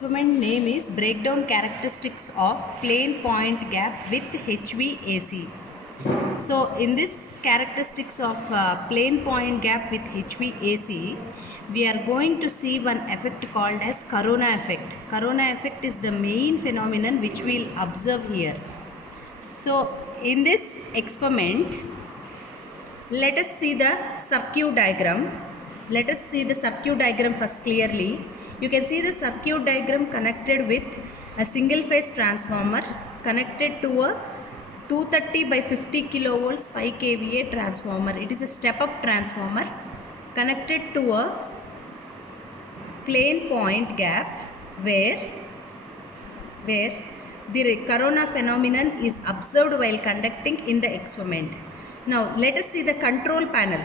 experiment name is breakdown characteristics of plane point gap with HVAC. So in this characteristics of plane point gap with HVAC, we are going to see one effect called as corona effect. Corona effect is the main phenomenon which we will observe here. So in this experiment, let us see the circuit diagram. Let us see the circuit diagram first clearly. You can see the circuit diagram connected with a single phase transformer connected to a 230 by 50 kilovolts 5 kVA transformer. It is a step up transformer connected to a plane point gap where the corona phenomenon is observed while conducting in the experiment. Now let us see the control panel.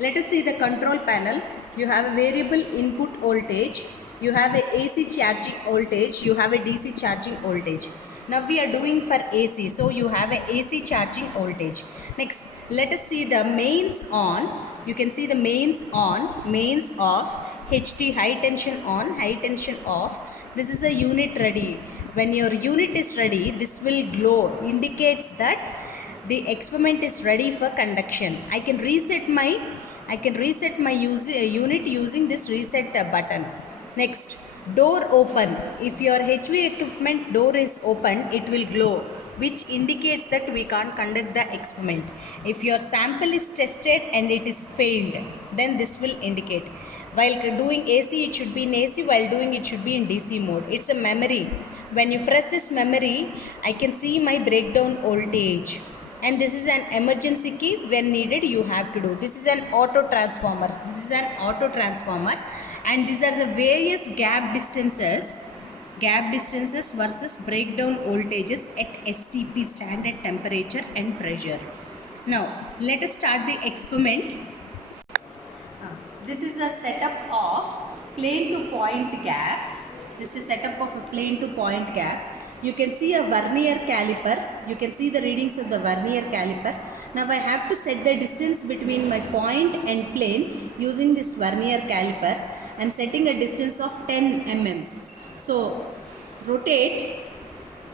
Let us see the control panel. You have a variable input voltage, you have a AC charging voltage, you have a DC charging voltage. Now we are doing for AC, so you have a AC charging voltage. Next, let us see the mains on. You can see the mains on, mains off, HT high tension on, high tension off. This is a unit ready. When your unit is ready, this will glow, indicates that the experiment is ready for conduction. I can reset my unit using this reset button. Next, door open. If your HV equipment door is open, it will glow, which indicates that we can't conduct the experiment. If your sample is tested and it is failed, then this will indicate. While doing AC, it should be in AC. While doing it should be in DC mode. It's a memory. When you press this memory, I can see my breakdown voltage. And this is an emergency key. When needed, you have to do. This is an auto transformer. This is an auto transformer. And these are the various gap distances versus breakdown voltages at STP, standard temperature and pressure. Now, let us start the experiment. This is a setup of plane to point gap. This is setup of a plane to point gap. You can see a vernier caliper. You can see the readings of the vernier caliper. Now I have to set the distance between my point and plane using this vernier caliper. I am setting a distance of 10 mm. So rotate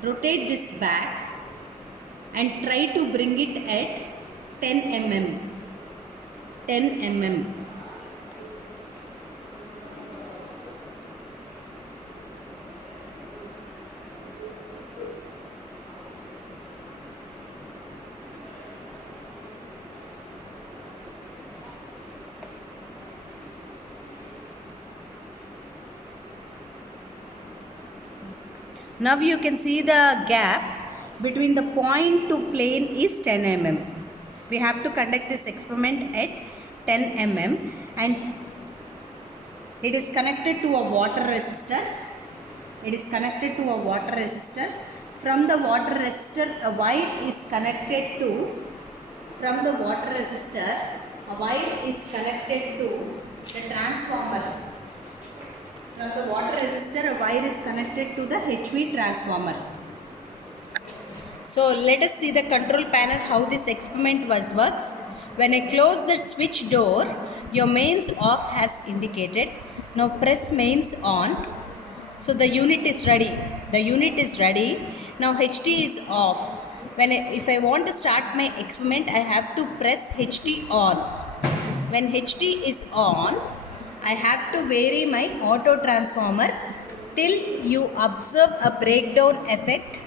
this back and try to bring it at 10 mm. 10 mm. Now you can see the gap between the point to plane is 10 mm. We have to conduct this experiment at 10 mm and it is connected to a water resistor. It is connected to a water resistor. From the water resistor, a wire is connected to, from the water resistor, a wire is connected to the transformer. From the water resistor, a wire is connected to the HV transformer. So let us see the control panel, how this experiment works. When I close the switch door, your mains off has indicated. Now press mains on. So the unit is ready. The unit is ready. Now HT is off. If I want to start my experiment, I have to press HT on. When HT is on, I have to vary my auto transformer till you observe a breakdown effect.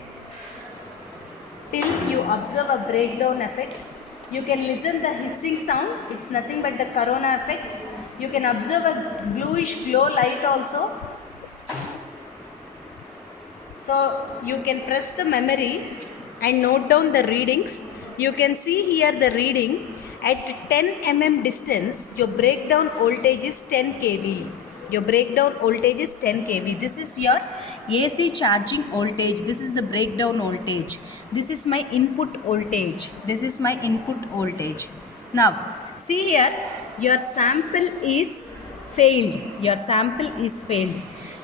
Till you observe a breakdown effect. You can listen the hissing sound. It's nothing but the corona effect. You can observe a bluish glow light also. So you can press the memory and note down the readings. You can see here the reading. At 10 mm distance, your breakdown voltage is 10 kV. Your breakdown voltage is 10 kV. This is your AC charging voltage. This is the breakdown voltage. This is my input voltage. This is my input voltage. Now, see here, your sample is failed. Your sample is failed.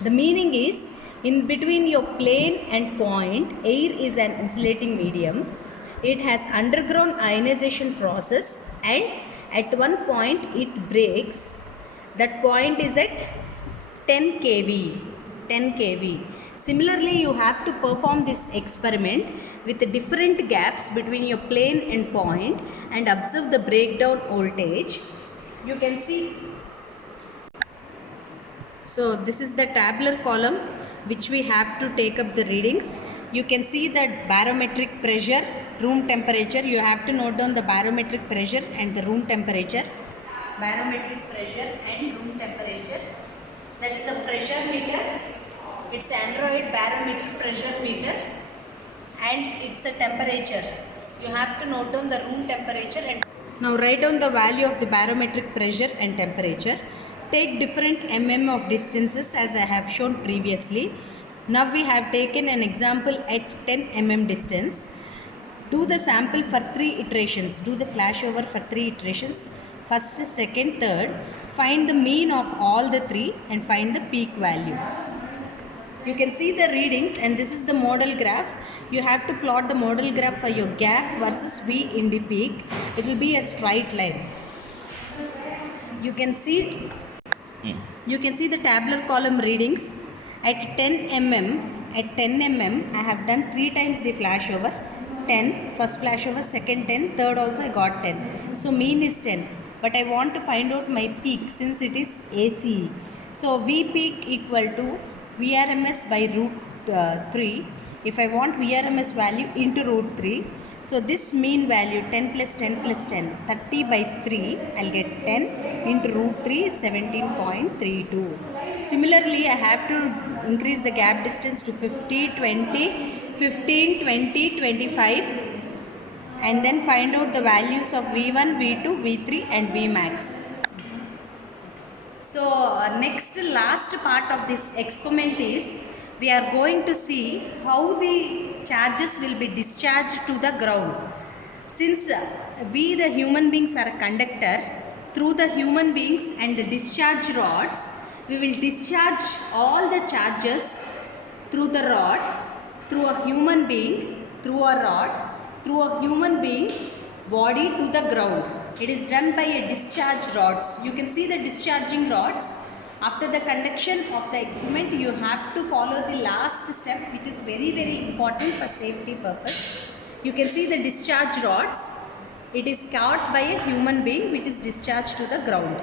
The meaning is, in between your plane and point, air is an insulating medium. It has undergone ionization process and at one point it breaks. That point is at 10 kV. 10 kV. Similarly, you have to perform this experiment with the different gaps between your plane and point and observe the breakdown voltage. You can see. So this is the tabular column which we have to take up the readings. You can see that barometric pressure, room temperature. You have to note down the barometric pressure and the room temperature. Barometric pressure and room temperature. That is a pressure meter. It's Android barometric pressure meter and it's a temperature. You have to note down the room temperature and now write down the value of the barometric pressure and temperature. Take different of distances as I have shown previously. Now we have taken an example at 10 distance. Do the sample for 3 iterations. Do the flashover for 3 iterations. First, second, third. Find the mean of all the 3 and find the peak value. You can see the readings and this is the model graph. You have to plot the model graph for your gap versus V in the peak. It will be a straight line. You can see the tabular column readings at 10 mm. I have done 3 times the flashover. 10, first flashover, second 10, third also I got 10. So mean is 10. But I want to find out my peak since it is ACE. So V peak equal to VRMS by root 3. If I want VRMS value into root 3. So this mean value 10 plus 10 plus 10, 30 by 3, I'll get 10 into root 3 17.32. Similarly, I have to increase the gap distance to 50, 20, 15, 20, 25 and then find out the values of V1, V2, V3 and Vmax. So next last part of this experiment is we are going to see how the charges will be discharged to the ground. Since we the human beings are a conductor, through the human beings and the discharge rods, we will discharge all the charges through the rod, through a human being, through a rod, through a human being body to the ground. It is done by a discharge rods. You can see the discharging rods. After the conduction of the experiment, you have to follow the last step which is very, very important for safety purpose. You can see the discharge rods. It is caught by a human being which is discharged to the ground.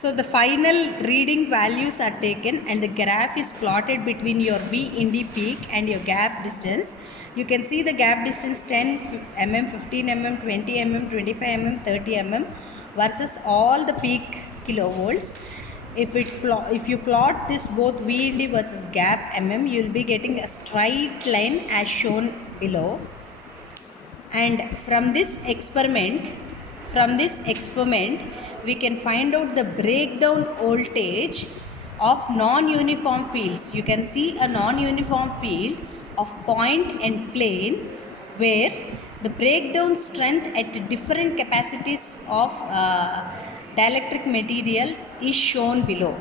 So the final reading values are taken and the graph is plotted between your V in the peak and your gap distance. You can see the gap distance 10 mm, 15 mm, 20 mm, 25 mm, 30 mm versus all the peak kilovolts. If you plot this both V in the versus gap mm, you will be getting a straight line as shown below. And from this experiment, we can find out the breakdown voltage of non-uniform fields. You can see a non-uniform field of point and plane where the breakdown strength at different capacities of dielectric materials is shown below.